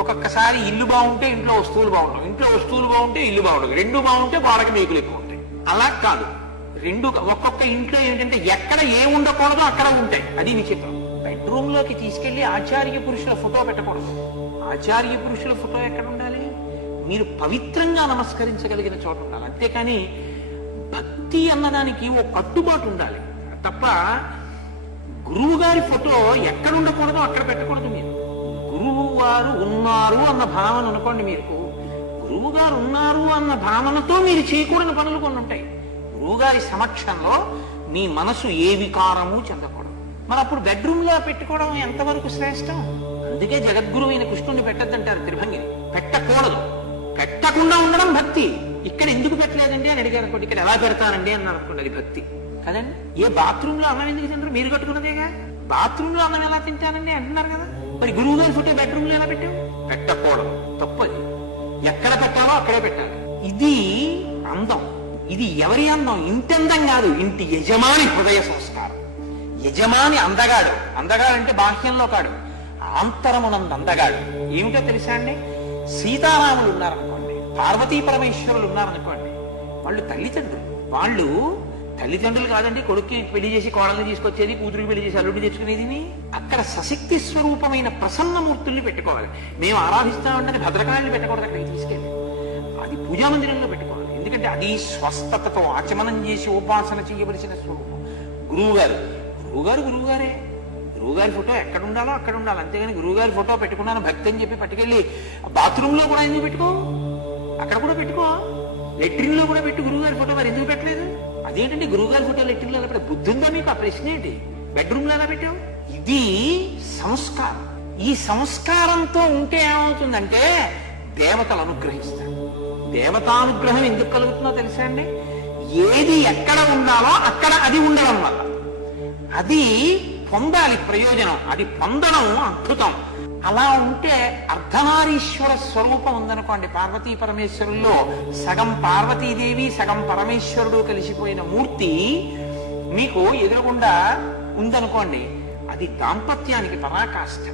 ఒక్కొక్కసారి ఇల్లు బాగుంటే ఇంట్లో వస్తువులు బాగుండవు, ఇంట్లో వస్తువులు బాగుంటే ఇల్లు బాగుండదు, రెండు బాగుంటే గోడకి మేకులు ఎక్కువ ఉంటాయి. అలా కాదు, రెండు ఒక్కొక్క ఇంట్లో ఏంటంటే ఎక్కడ ఏ ఉండకూడదో అక్కడ ఉంటాయి. అది విచిత్రం. బెడ్రూమ్ లోకి తీసుకెళ్లి ఆచార్య పురుషుల ఫోటో పెట్టకూడదు. ఆచార్య పురుషుల ఫోటో ఎక్కడ ఉండాలి? మీరు పవిత్రంగా నమస్కరించగలిగిన చోట ఉండాలి. అంతేకాని భక్తి అన్నదానికి ఓ కట్టుబాటు ఉండాలి తప్ప గురువు గారి ఫోటో ఎక్కడ ఉండకూడదో అక్కడ పెట్టకూడదు. మీరు గురువు వారు ఉన్నారు అన్న భావన అనుకోండి, మీకు గురువు గారు ఉన్నారు అన్న భావనతో మీరు చేయకూడని పనులు కొన్ని ఉంటాయి. గురువు గారి సమక్షంలో మీ మనసు ఏ వికారము చెందకూడదు. మరి అప్పుడు బెడ్రూమ్ లో పెట్టుకోవడం ఎంతవరకు శ్రేష్టం? అందుకే జగద్గురు అయిన కృష్ణుని పెట్టద్దంటారు త్రిభంగిని. పెట్టకూడదు. పెట్టకుండా ఉండడం భక్తి. ఇక్కడ ఎందుకు పెట్టలేదండి అని అడిగారు అనుకోండి, ఇక్కడ ఎలా పెడతానండి అన్నారు అనుకోండి, అది భక్తి కదండి. ఏ బాత్రూమ్ లో అన్నం ఎందుకు తింటారు? మీరు కట్టుకున్నదేగా. బాత్రూమ్ లో అన్నం ఎలా తింటానండి అంటున్నారు కదా. మరి గురువు గారి ఫోటో బెడ్రూమ్ లో ఎలా పెట్టావు? పెట్టకూడదు, తప్పది. ఎక్కడ పెట్టాలో అక్కడే పెట్టాలి. ఇది అందం. ఇది ఎవరి అందం? ఇంటి అందం కాదు, ఇంటి యజమాని హృదయ సంస్కారం. యజమాని అందగాడు. అందగాడు అంటే బాహ్యంలో కాడు, ఆంతరమునందు అందగాడు. ఏమిటో తెలుసా అండి? సీతారాములు ఉన్నారనుకోండి, పార్వతీ పరమేశ్వరులు ఉన్నారనుకోండి, వాళ్ళు తల్లిదండ్రులు కాదండి. కొడుక్కి పెళ్లి చేసి కోడల్ని తీసుకొచ్చేది, కూతురికి పెళ్లి చేసి అల్లుడిని తెచ్చుకునేది. అక్కడ సశక్తి స్వరూపమైన ప్రసన్నమూర్తుల్ని పెట్టుకోవాలి. మేము ఆరాధిస్తామంటే భద్రకాళిని పెట్టకూడదు, అక్కడికి తీసుకెళ్ళి అది పూజా మందిరంలో పెట్టుకోవాలి. ఎందుకంటే అది స్వస్థతతో ఆచమనం చేసి ఉపాసన చేయవలసిన స్వరూపం. గురువుగారే. గురువుగారి ఫోటో ఎక్కడ ఉండాలో అక్కడ ఉండాలి. అంతేగాని గురువుగారి ఫోటో పెట్టుకున్నాను భక్తి అని చెప్పి పట్టుకెళ్ళి బాత్రూమ్ లో కూడా ఎందుకు పెట్టుకో? అక్కడ కూడా పెట్టుకో. లెట్రిన్ లో కూడా పెట్టు గురువుగారి ఫోటో. మరి ఎందుకు పెట్టలేదు? అదేంటంటే గురువుగారి ఫోటో లెట్రిన్ లో ఎలా పెట్టావు? బుద్ధి ఉందా మీకు? ఆ ప్రశ్న ఏంటి? బెడ్రూమ్ లో ఎలా పెట్టావు? ఇది సంస్కారం. ఈ సంస్కారంతో ఉంటే ఏమవుతుందంటే దేవతలు అనుగ్రహిస్తారు. దేవతానుగ్రహం ఎందుకు కలుగుతుందో తెలుసా అండి? ఏది ఎక్కడ ఉండాలో అక్కడ అది ఉండడం వల్ల. అది పొందాలి ప్రయోజనం, అది పొందడం అద్భుతం. అలా ఉంటే అర్ధనారీశ్వర స్వరూపం ఉందనుకోండి. పార్వతీ పరమేశ్వరుల్లో సగం పార్వతీదేవి సగం పరమేశ్వరుడు కలిసిపోయిన మూర్తి మీకు ఎదురుగుండా ఉందనుకోండి, అది దాంపత్యానికి పరాకాష్ఠ.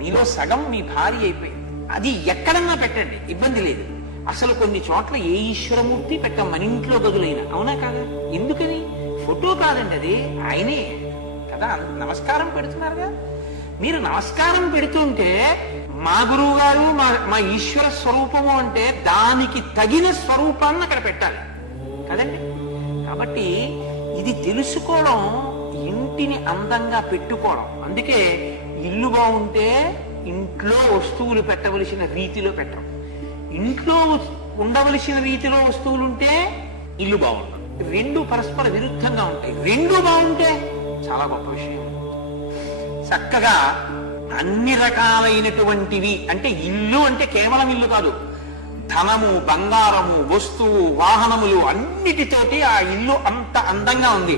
మీలో సగం మీ భార్య అయిపోయింది. అది ఎక్కడన్నా పెట్టండి, ఇబ్బంది లేదు. అసలు కొన్ని చోట్ల ఏ ఈశ్వరమూర్తి పెట్టం, మన ఇంట్లో గదులైనా. అవునా కాదా? ఎందుకని? ఫోటో కాదండి, అది ఆయనే కదా. నమస్కారం పెడుతున్నారుగా. మీరు నమస్కారం పెడుతుంటే మా గురువు గారు మా ఈశ్వర స్వరూపము అంటే దానికి తగిన స్వరూపాన్ని అక్కడ పెట్టాలి కదండి. కాబట్టి ఇది తెలుసుకోవడం, ఇంటిని అందంగా పెట్టుకోవడం. అందుకే ఇల్లు బాగుంటే ఇంట్లో వస్తువులు పెట్టవలసిన రీతిలో పెట్టడం. ఇంట్లో ఉండవలసిన రీతిలో వస్తువులుంటే ఇల్లు బాగుంటుంది. రెండు పరస్పర విరుద్ధంగా ఉంటాయి. రెండు బాగుంటే చాలా గొప్ప విషయం. చక్కగా అన్ని రకాలైనటువంటివి, అంటే ఇల్లు అంటే కేవలం ఇల్లు కాదు, ధనము, బంగారము, వస్తువు, వాహనములు అన్నిటితోటి ఆ ఇల్లు అంత అందంగా ఉంది.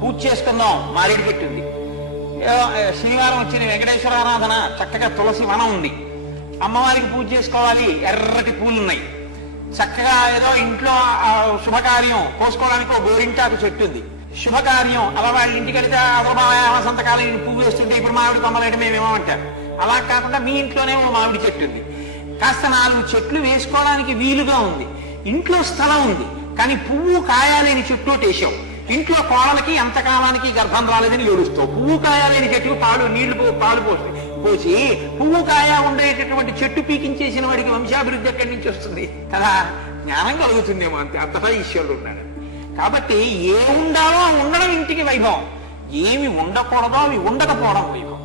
పూజ చేసుకుందాం, మారేడు చెట్టు ఉంది. శనివారం వచ్చిన వెంకటేశ్వర ఆరాధన, చక్కగా తులసి వనం ఉంది. అమ్మవారికి పూజ చేసుకోవాలి, ఎర్రటి పూలున్నాయి. చక్కగా ఏదో ఇంట్లో శుభకార్యం పోసుకోవడానికి ఒక గోరింటాకు చెట్టు ఉంది. శుభకార్యం అలా వాళ్ళ ఇంటికి వెళితే వసంతకాలం పువ్వు వేస్తుంటే ఇప్పుడు మామిడి కొమ్మలేట మేమేమో అంటారు. అలా కాకుండా మీ ఇంట్లోనే ఓ మామిడి చెట్టు ఉంది. కాస్త 4 చెట్లు వేసుకోవడానికి వీలుగా ఉంది. ఇంట్లో స్థలం ఉంది, కానీ పువ్వు కాయాలేని చెట్టు వేసావు. ఇంట్లో కోడలకి ఎంతకాలానికి గర్భం రాలేదని ఏడుస్తావు. పువ్వు కాయాలేని చెట్టుకు పాలు పోసి పువ్వు కాయ ఉండేటటువంటి చెట్టు పీకించేసిన వాడికి వంశాభివృద్ధి ఎక్కడి నుంచి వస్తుంది కదా? జ్ఞానం కలుగుతుందేమో, అంతే. అంతటా ఈశ్వరుడు ఉన్నాడు. కాబట్టి ఏ ఉండాలో ఉండడం ఇంటికి వైభవం, ఏమి ఉండకూడదో అవి ఉండకపోవడం వైభవం.